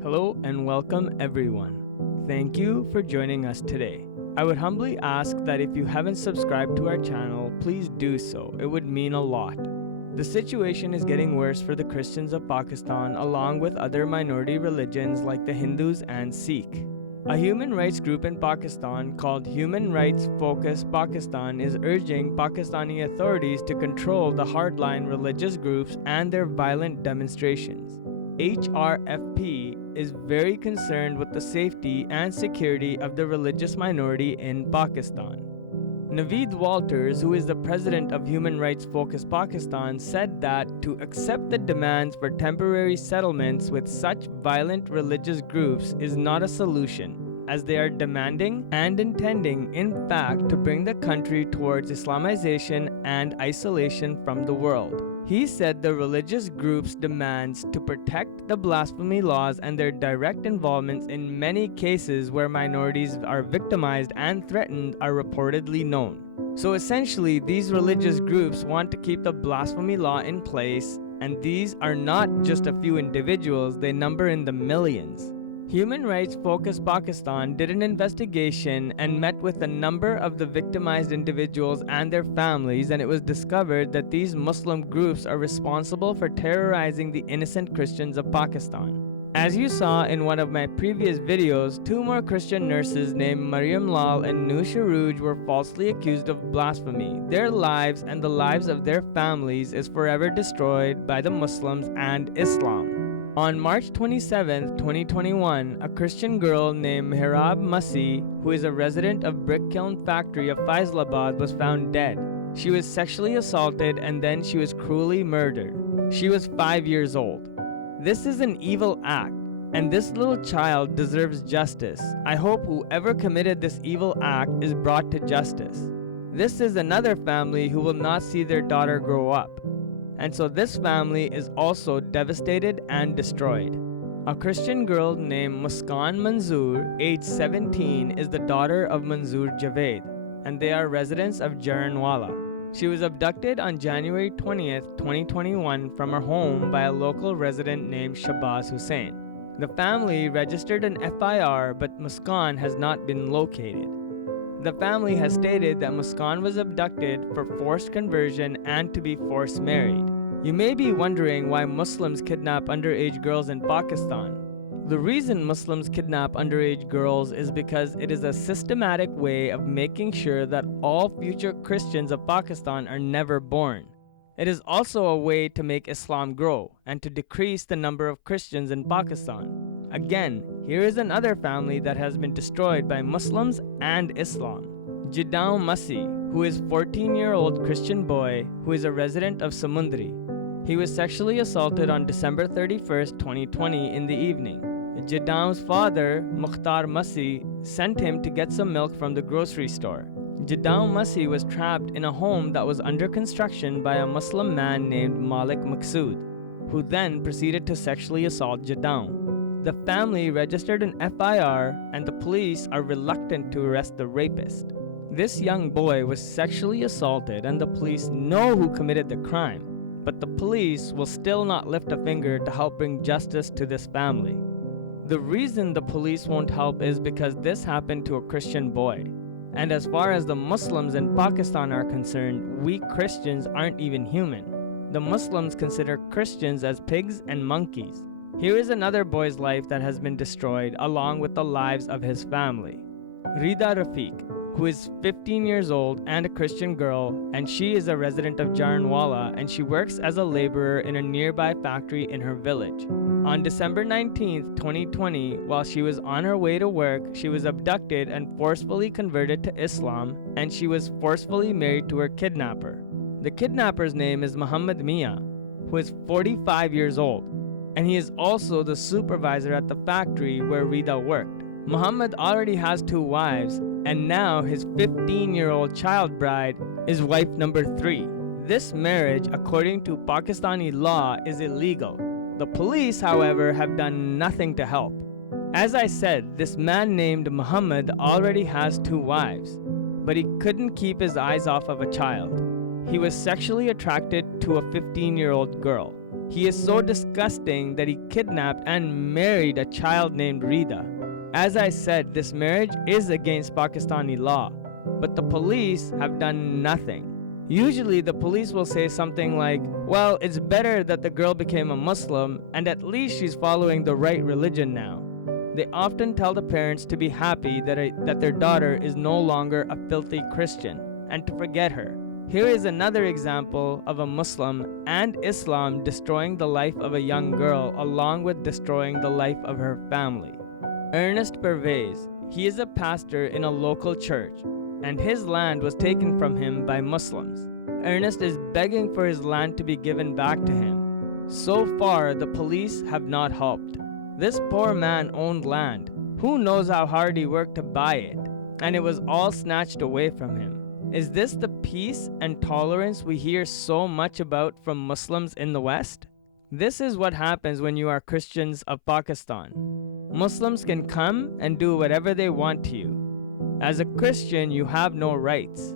Hello and welcome everyone. Thank you for joining us today. I would humbly ask that if you haven't subscribed to our channel, please do so. It would mean a lot. The situation is getting worse for the Christians of Pakistan along with other minority religions like the Hindus and Sikh. A human rights group in Pakistan called Human Rights Focus Pakistan is urging Pakistani authorities to control the hardline religious groups and their violent demonstrations. HRFP is very concerned with the safety and security of the religious minority in Pakistan. Naveed Walters, who is the president of Human Rights Focus Pakistan, said that to accept the demands for temporary settlements with such violent religious groups is not a solution, as they are demanding and intending, in fact, to bring the country towards Islamization and isolation from the world. He said the religious groups' demands to protect the blasphemy laws and their direct involvements in many cases where minorities are victimized and threatened are reportedly known. So essentially, these religious groups want to keep the blasphemy law in place, and these are not just a few individuals, they number in the millions. Human Rights Focus Pakistan did an investigation and met with a number of the victimized individuals and their families, and it was discovered that these Muslim groups are responsible for terrorizing the innocent Christians of Pakistan. As you saw in one of my previous videos, two more Christian nurses named Maryam Lal and Noosh Arooj were falsely accused of blasphemy. Their lives and the lives of their families is forever destroyed by the Muslims and Islam. On March 27, 2021, a Christian girl named Mehrab Masih, who is a resident of Brick Kiln Factory of Faisalabad, was found dead. She was sexually assaulted and then she was cruelly murdered. She was 5 years old. This is an evil act, and this little child deserves justice. I hope whoever committed this evil act is brought to justice. This is another family who will not see their daughter grow up. And so this family is also devastated and destroyed. A Christian girl named Muskan Manzoor, age 17, is the daughter of Manzoor Javed, and they are residents of Jaranwala. She was abducted on January 20th, 2021 from her home by a local resident named Shabazz Hussain. The family registered an FIR, but Muskan has not been located. The family has stated that Muskan was abducted for forced conversion and to be forced married. You may be wondering why Muslims kidnap underage girls in Pakistan. The reason Muslims kidnap underage girls is because it is a systematic way of making sure that all future Christians of Pakistan are never born. It is also a way to make Islam grow and to decrease the number of Christians in Pakistan. Again, here is another family that has been destroyed by Muslims and Islam. Jidaun Masih, who is a 14-year-old Christian boy who is a resident of Samundri. He was sexually assaulted on December 31st, 2020 in the evening. Jidaun's father, Mukhtar Masih, sent him to get some milk from the grocery store. Jidaun Masih was trapped in a home that was under construction by a Muslim man named Malik Maqsood, who then proceeded to sexually assault Jidaun. The family registered an FIR, and the police are reluctant to arrest the rapist. This young boy was sexually assaulted, and the police know who committed the crime, but the police will still not lift a finger to help bring justice to this family. The reason the police won't help is because this happened to a Christian boy. And as far as the Muslims in Pakistan are concerned, we Christians aren't even human. The Muslims consider Christians as pigs and monkeys. Here is another boy's life that has been destroyed along with the lives of his family. Rida Rafiq, who is 15 years old and a Christian girl, and she is a resident of Jaranwala, and she works as a laborer in a nearby factory in her village. On December 19th, 2020, while she was on her way to work, she was abducted and forcefully converted to Islam, and she was forcefully married to her kidnapper. The kidnapper's name is Muhammad Mia, who is 45 years old, and he is also the supervisor at the factory where Rida worked. Muhammad already has 2 wives, and now his 15-year-old child bride is wife number 3. This marriage, according to Pakistani law, is illegal. The police, however, have done nothing to help. As I said, this man named Muhammad already has 2 wives, but he couldn't keep his eyes off of a child. He was sexually attracted to a 15-year-old girl. He is so disgusting that he kidnapped and married a child named Rida. As I said, this marriage is against Pakistani law, but the police have done nothing. Usually the police will say something like, well, it's better that the girl became a Muslim and at least she's following the right religion now. They often tell the parents to be happy that their daughter is no longer a filthy Christian and to forget her. Here is another example of a Muslim and Islam destroying the life of a young girl along with destroying the life of her family. Ernest Pervez, he is a pastor in a local church, and his land was taken from him by Muslims. Ernest is begging for his land to be given back to him. So far, the police have not helped. This poor man owned land. Who knows how hard he worked to buy it? And it was all snatched away from him. Is this the peace and tolerance we hear so much about from Muslims in the West? This is what happens when you are Christians of Pakistan. Muslims can come and do whatever they want to you. As a Christian, you have no rights.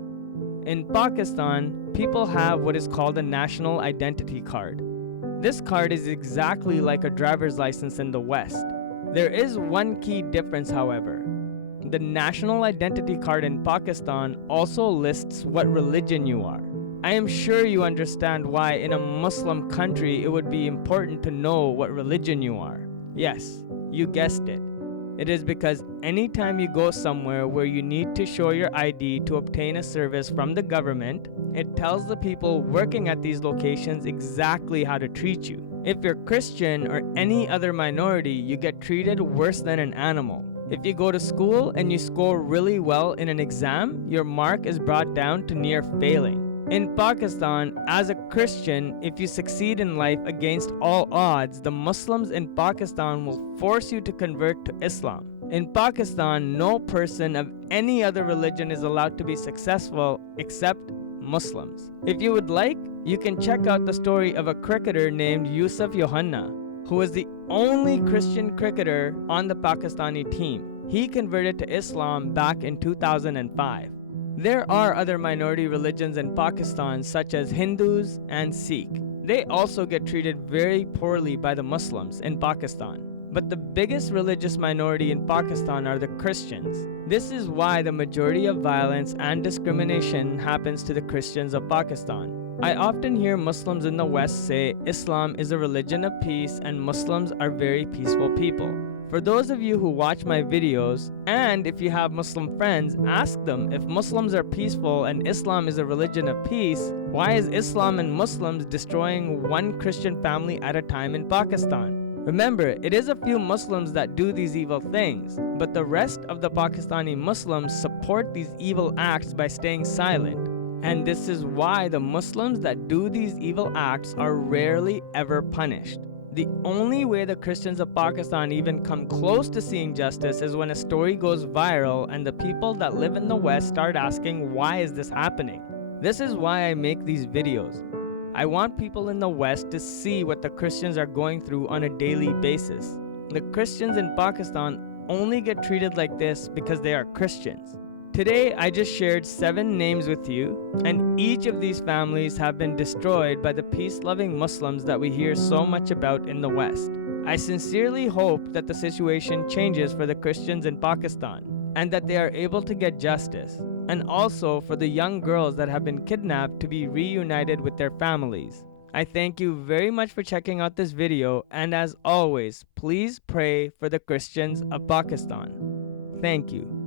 In Pakistan, people have what is called a national identity card. This card is exactly like a driver's license in the West. There is one key difference, however. The national identity card in Pakistan also lists what religion you are. I am sure you understand why in a Muslim country it would be important to know what religion you are. Yes, you guessed it. It is because anytime you go somewhere where you need to show your ID to obtain a service from the government, it tells the people working at these locations exactly how to treat you. If you're Christian or any other minority, you get treated worse than an animal. If you go to school and you score really well in an exam, your mark is brought down to near failing. In Pakistan, as a Christian, if you succeed in life against all odds, the Muslims in Pakistan will force you to convert to Islam. In Pakistan, no person of any other religion is allowed to be successful except Muslims. If you would like, you can check out the story of a cricketer named Yusuf Yohanna, who was the only Christian cricketer on the Pakistani team. He converted to Islam back in 2005. There are other minority religions in Pakistan such as Hindus and Sikh. They also get treated very poorly by the Muslims in Pakistan. But the biggest religious minority in Pakistan are the Christians. This is why the majority of violence and discrimination happens to the Christians of Pakistan. I often hear Muslims in the West say Islam is a religion of peace and Muslims are very peaceful people. For those of you who watch my videos, and if you have Muslim friends, ask them if Muslims are peaceful and Islam is a religion of peace, why is Islam and Muslims destroying one Christian family at a time in Pakistan? Remember, it is a few Muslims that do these evil things, but the rest of the Pakistani Muslims support these evil acts by staying silent. And this is why the Muslims that do these evil acts are rarely ever punished. The only way the Christians of Pakistan even come close to seeing justice is when a story goes viral and the people that live in the West start asking, why is this happening? This is why I make these videos. I want people in the West to see what the Christians are going through on a daily basis. The Christians in Pakistan only get treated like this because they are Christians. Today, I just shared 7 names with you, and each of these families have been destroyed by the peace-loving Muslims that we hear so much about in the West. I sincerely hope that the situation changes for the Christians in Pakistan, and that they are able to get justice, and also for the young girls that have been kidnapped to be reunited with their families. I thank you very much for checking out this video, and as always, please pray for the Christians of Pakistan. Thank you.